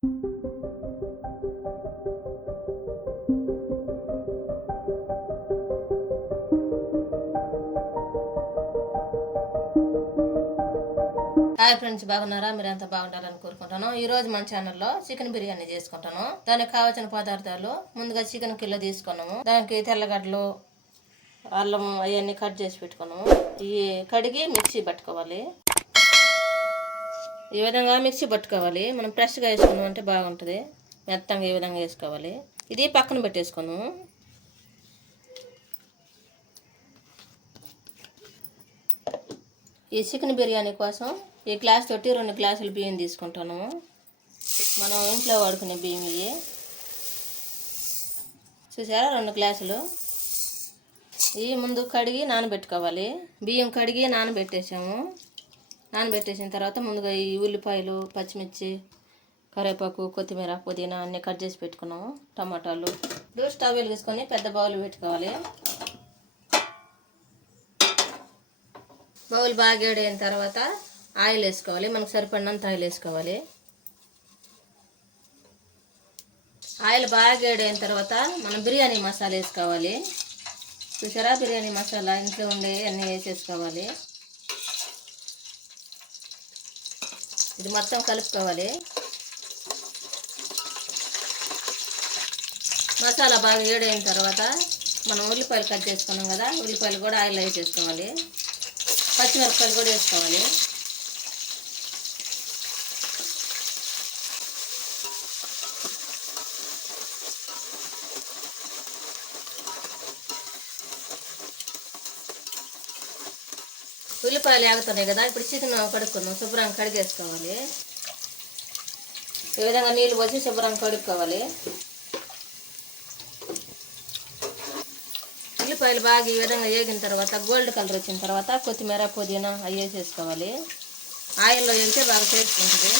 Hi friends, బాగున్నారా? మీరంతా బాగుండాలని కోరుకుంటాను. ఈరోజు మన ఛానల్లో చికెన్ బిర్యానీ చేసుకుంటాను. దానికి కావాల్సిన పదార్థాలు ముందుగా చికెన్ కిలో తీసుకున్నాము. దానికి తెల్లగడ్డలు, అల్లం అవన్నీ కట్ చేసి పెట్టుకున్నాము. ఇవి కడిగి మిక్సీ పట్టుకోవాలి. ఈ విధంగా మిక్సీ పట్టుకోవాలి. మనం ఫ్రెష్గా వేసుకున్నాం అంటే బాగుంటుంది. మెత్తంగా ఈ విధంగా వేసుకోవాలి. ఇది పక్కన పెట్టేసుకున్నాము. ఈ చికెన్ బిర్యానీ కోసం ఈ గ్లాస్ తోటి 2 గ్లాసులు బియ్యం తీసుకుంటాను. మనం ఇంట్లో వాడుకునే బియ్యం ఇవి చూసారా, 2 గ్లాసులు. ఇవి ముందు కడిగి నానబెట్టుకోవాలి. బియ్యం కడిగి నానబెట్టేసాము. నానబెట్టేసిన తర్వాత ముందుగా ఈ ఉల్లిపాయలు, పచ్చిమిర్చి, కరివేపాకు, కొత్తిమీర, పుదీనా అన్నీ కట్ చేసి పెట్టుకున్నాము. టమాటాలు. ఇప్పుడు స్టవ్ వెలిగించుకొని పెద్ద బౌల్ పెట్టుకోవాలి. బౌల్ బాగా వేడైన తర్వాత ఆయిల్ వేసుకోవాలి. మనకు సరిపడినంత ఆయిల్ వేసుకోవాలి. ఆయిల్ బాగా వేడైన తర్వాత మనం బిర్యానీ మసాలా వేసుకోవాలి. చూసారా, బిర్యానీ మసాలా ఇంట్లో ఉండే అన్నీ వేసేసుకోవాలి. ఇది మొత్తం కలుపుకోవాలి. మసాలా బాగా వేడైన తర్వాత మనం ఉల్లిపాయలు కట్ చేసుకున్నాం కదా, ఉల్లిపాయలు కూడా ఆయిల్ వేసేసుకోవాలి. పచ్చిమిరపకాయలు కూడా వేసుకోవాలి. ఉల్లిపాయలు ఆగుతున్నాయి కదా, ఇప్పుడు చికెన్ కడుక్కుందాం. శుభ్రంగా కడిగేసుకోవాలి. ఈ విధంగా నీళ్ళు పోసి శుభ్రంగా కడుక్కోవాలి. ఉల్లిపాయలు బాగా ఈ విధంగా వేగిన తర్వాత గోల్డ్ కలర్ వచ్చిన తర్వాత కొత్తిమీర, పుదీనా అవి వేసేసుకోవాలి. ఆయిల్లో వేగితే బాగా టేస్ట్ ఉంటుంది.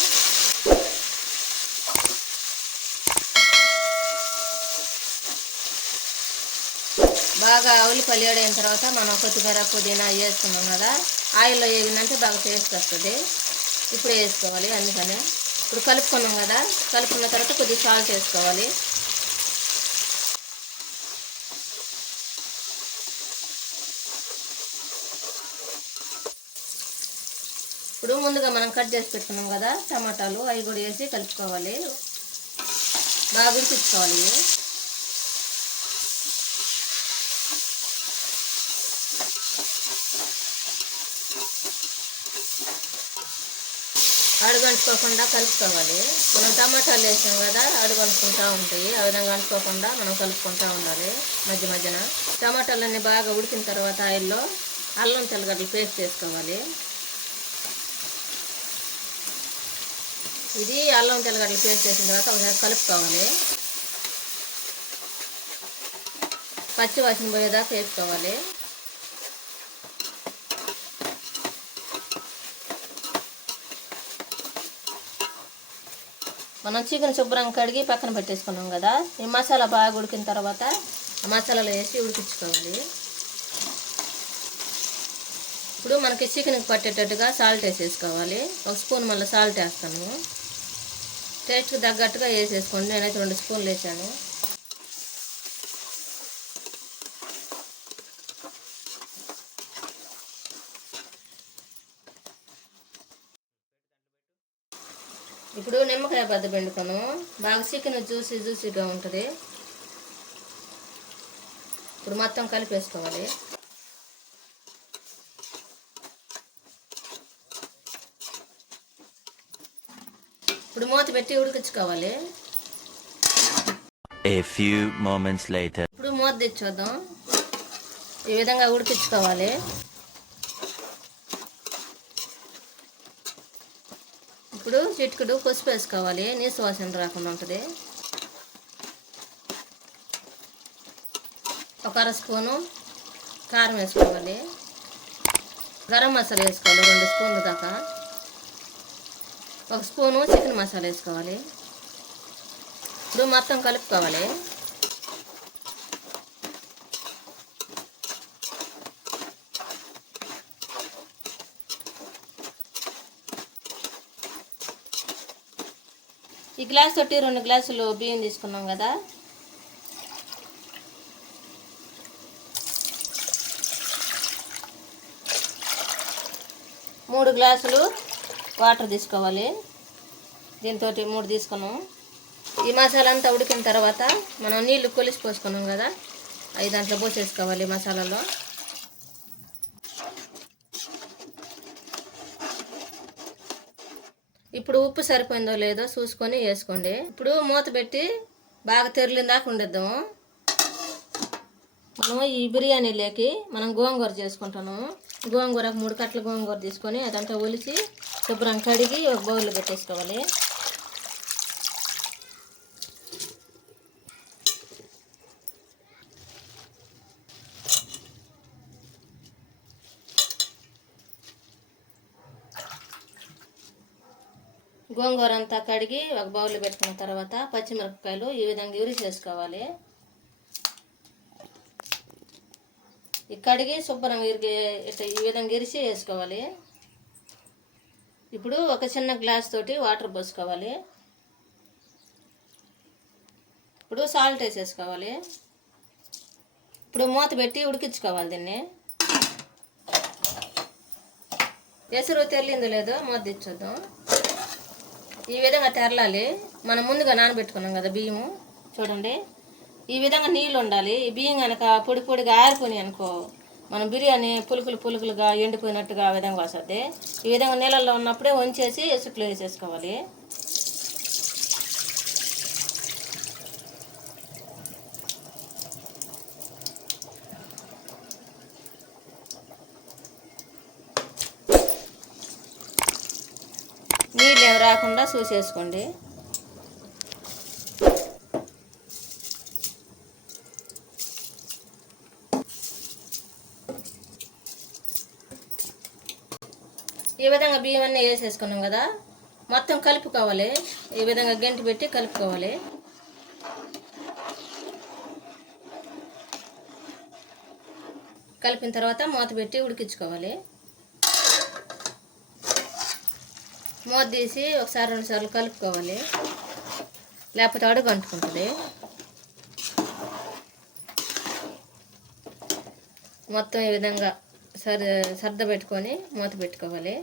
బాగా ఉల్లిపాయలు వేడైన తర్వాత మనం కొత్తిమీర, పుదీనా వేసుకున్నాం కదా, ఆయిల్లో వేగిందంటే బాగా టేస్ట్ వస్తుంది. ఇప్పుడు వేసుకోవాలి. అందుకనే ఇప్పుడు కలుపుకున్నాం కదా, కలుపుకున్న తర్వాత కొద్దిగా సాల్ట్ వేసుకోవాలి. ఇప్పుడు ముందుగా మనం కట్ చేసి పెట్టుకున్నాం కదా టమాటాలు, అవి కూడా వేసి కలుపుకోవాలి. బాగా ఉడికించుకోవాలి. అడుగంటుకోకుండా కలుపుకోవాలి. మనం టమాటాలు వేసాం కదా, అడుగంటుకుంటూ ఉంటాయి. ఆ విధంగా అంటుకోకుండా మనం కలుపుకుంటూ ఉండాలి మధ్య మధ్యన. టమాటాలన్నీ బాగా ఉడికిన తర్వాత ఆయిల్లో అల్లం తెల్లగడ్డలు పేస్ట్ చేసుకోవాలి. ఇది అల్లం తెల్లగడ్డలు పేస్ట్ చేసిన తర్వాత ఒకసారి కలుపుకోవాలి. పచ్చి వాసన పోయేదాకా వేసుకోవాలి. మనం చికెన్ శుభ్రంగా కడిగి పక్కన పెట్టేసుకున్నాం కదా, ఈ మసాలా బాగా ఉడికిన తర్వాత ఆ మసాలాలో వేసి ఉడికించుకోవాలి. ఇప్పుడు మనకి చికెన్కి పట్టేటట్టుగా సాల్ట్ వేసేసుకోవాలి. 1 స్పూన్ మళ్ళీ సాల్ట్ వేస్తాను. టేస్ట్కి తగ్గట్టుగా వేసేసుకోండి. నేనైతే 2 స్పూన్లు వేసాను. ఇప్పుడు నిమ్మకాయ బద్ద పిండుతాను. బాగా చికెన్ జ్యూసీగా ఉంటుంది. ఇప్పుడు మొత్తం కలిపేసుకోవాలి. ఇప్పుడు మూత పెట్టి ఉడికించుకోవాలి. ఇప్పుడు మూత తెచ్చేద్దాం. ఈ విధంగా ఉడికించుకోవాలి. ఇప్పుడు చిటికెడు పసుపు వేసుకోవాలి. నీసు వాసన రాకుండా ఉంటుంది. 1/2 స్పూను కారం వేసుకోవాలి. గరం మసాలా వేసుకోవాలి 2 స్పూన్ల దాకా. 1 స్పూను చికెన్ మసాలా వేసుకోవాలి. ఇప్పుడు మొత్తం కలుపుకోవాలి. ఈ గ్లాస్ తోటి 2 గ్లాసులు బియ్యం తీసుకున్నాం కదా, మూడు గ్లాసులు వాటర్ తీసుకోవాలి. దీంతో 3 తీసుకున్నాం. ఈ మసాలా అంతా ఉడికిన తర్వాత మనం నీళ్లు కొలిసి పోసుకున్నాం కదా, అవి దాంట్లో పోసేసుకోవాలి మసాలాలో. ఇప్పుడు ఉప్పు సరిపోయిందో లేదో చూసుకొని వేసుకోండి. ఇప్పుడు మూత పెట్టి బాగా తెరలిన దాకా ఉండేద్దాము. మనం ఈ బిర్యానీలోకి మనం గోంగూర చేసుకుంటున్నాము. గోంగూర 3 కట్టల గోంగూర తీసుకొని అదంతా ఒలిచి శుభ్రం కడిగి ఒక బౌల్లో పెట్టేసుకోవాలి. గోంగూర అంతా కడిగి ఒక బౌల్లో పెట్టుకున్న తర్వాత పచ్చిమిరపకాయలు ఈ విధంగా ఇరిచేసుకోవాలి. ఈ కడిగి శుభ్రంగా ఈ విధంగా ఇరిచి వేసుకోవాలి. ఇప్పుడు ఒక చిన్న గ్లాస్ తోటి వాటర్ పోసుకోవాలి. ఇప్పుడు సాల్ట్ వేసేసుకోవాలి. ఇప్పుడు మూత పెట్టి ఉడికించుకోవాలి దీన్ని. ఎసురు తెరలిందో లేదో మూత తెచ్చుద్దాం. ఈ విధంగా తెరలాలి. మనం ముందుగా నానబెట్టుకున్నాం కదా బియ్యము, చూడండి ఈ విధంగా నీళ్ళు ఉండాలి. ఈ బియ్యం కనుక పొడి పొడిగా ఆరిపోయి అనుకో, మనం బిర్యానీ పులుకులుగా ఎండిపోయినట్టుగా ఆ విధంగా వస్తుంది. ఈ విధంగా నీళ్ళల్లో ఉన్నప్పుడే వంచేసి ఎసుకులో వేసేసుకోవాలి. నీళ్ళు ఏమి రాకుండా చూసేసుకోండి. ఈ విధంగా బియ్యం అన్నీ వేసేసుకున్నాం కదా, మొత్తం కలుపుకోవాలి. ఈ విధంగా గంటి పెట్టి కలుపుకోవాలి. కలిపిన తర్వాత మూత పెట్టి ఉడికించుకోవాలి. మూత తీసి ఒకసారి 2 సార్లు కలుపుకోవాలి, లేకపోతే అడుగు అంటుకుంటుంది. మొత్తం ఈ విధంగా సర్ద పెట్టుకొని మూత పెట్టుకోవాలి.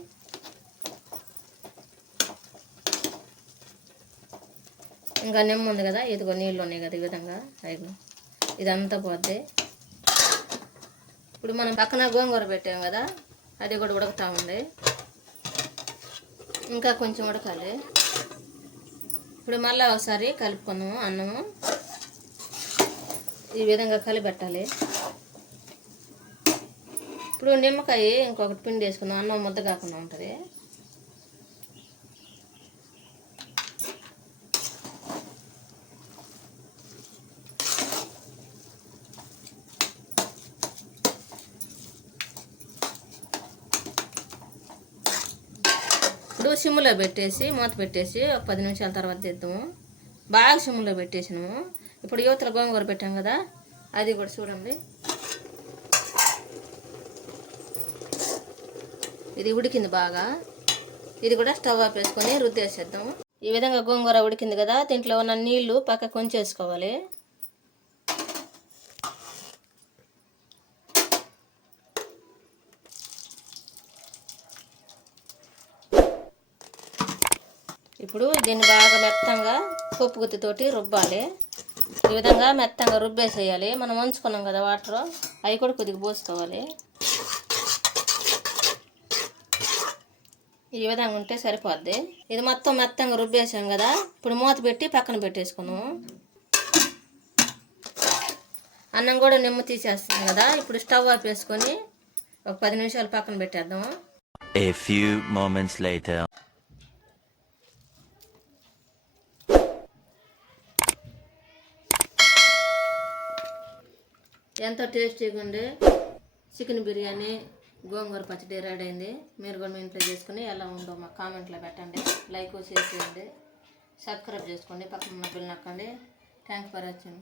ఇంకా నిమ్మ ఉంది కదా, ఇదిగో నీళ్ళు ఉన్నాయి కదా, ఈ విధంగా అయిగో ఇదంతా పోద్ది. ఇప్పుడు మనం పక్కన గోంగూర పెట్టాం కదా, అది కూడా ఉడుకుతూ ఉంది. ఇంకా కొంచెం ఉడకాలి. ఇప్పుడు మళ్ళీ ఒకసారి కలుపుకున్నాము. అన్నము ఈ విధంగా కలిపెట్టాలి. ఇప్పుడు నిమ్మకాయ ఇంకొకటి పిండి వేసుకున్నాం, అన్నం ముద్ద కాకుండా ఉంటుంది. ఇప్పుడు సిమ్లో పెట్టేసి మూత పెట్టేసి ఒక 10 నిమిషాల తర్వాత తీద్దాము. బాగా సిమ్లో పెట్టేసినాము. ఇప్పుడు యువతల గోంగూర పెట్టాం కదా, అది కూడా చూడండి ఇది ఉడికింది బాగా. ఇది కూడా స్టవ్ ఆఫ్ వేసుకొని రుద్దేసేద్దాము. ఈ విధంగా గోంగూర ఉడికింది కదా, దీంట్లో ఉన్న నీళ్లు పక్కకు కొంచేసుకోవాలి. ఇప్పుడు దీన్ని బాగా మెత్తంగా పప్పు గుత్తితోటి రుబ్బాలి. ఈ విధంగా మెత్తంగా రుబ్బేసేయాలి. మనం వంచుకున్నాం కదా వాటర్, అవి కూడా కొద్దిగా పోసుకోవాలి. ఈ విధంగా ఉంటే సరిపోద్ది. ఇది మొత్తం మెత్తంగా రుబ్బేసాం కదా, ఇప్పుడు మూత పెట్టి పక్కన పెట్టేసుకున్నాము. అన్నం కూడా నిమ్మ తీసేస్తాం కదా, ఇప్పుడు స్టవ్ ఆఫ్ వేసుకొని ఒక 10 నిమిషాలు పక్కన పెట్టేద్దాము. A few moments later. ఎంతో టేస్టీగా ఉండే చికెన్ బిర్యానీ గోంగూర పచ్చడి రెడీ అయింది. మీరు కూడా మీ ఇంట్లో చేసుకుని ఎలా ఉందో మా కామెంట్లో పెట్టండి. లైక్ షేర్ చేయండి, సబ్స్క్రైబ్ చేసుకోండి, పక్కన ఉన్న బెల్ నొక్కండి. Thanks for watching.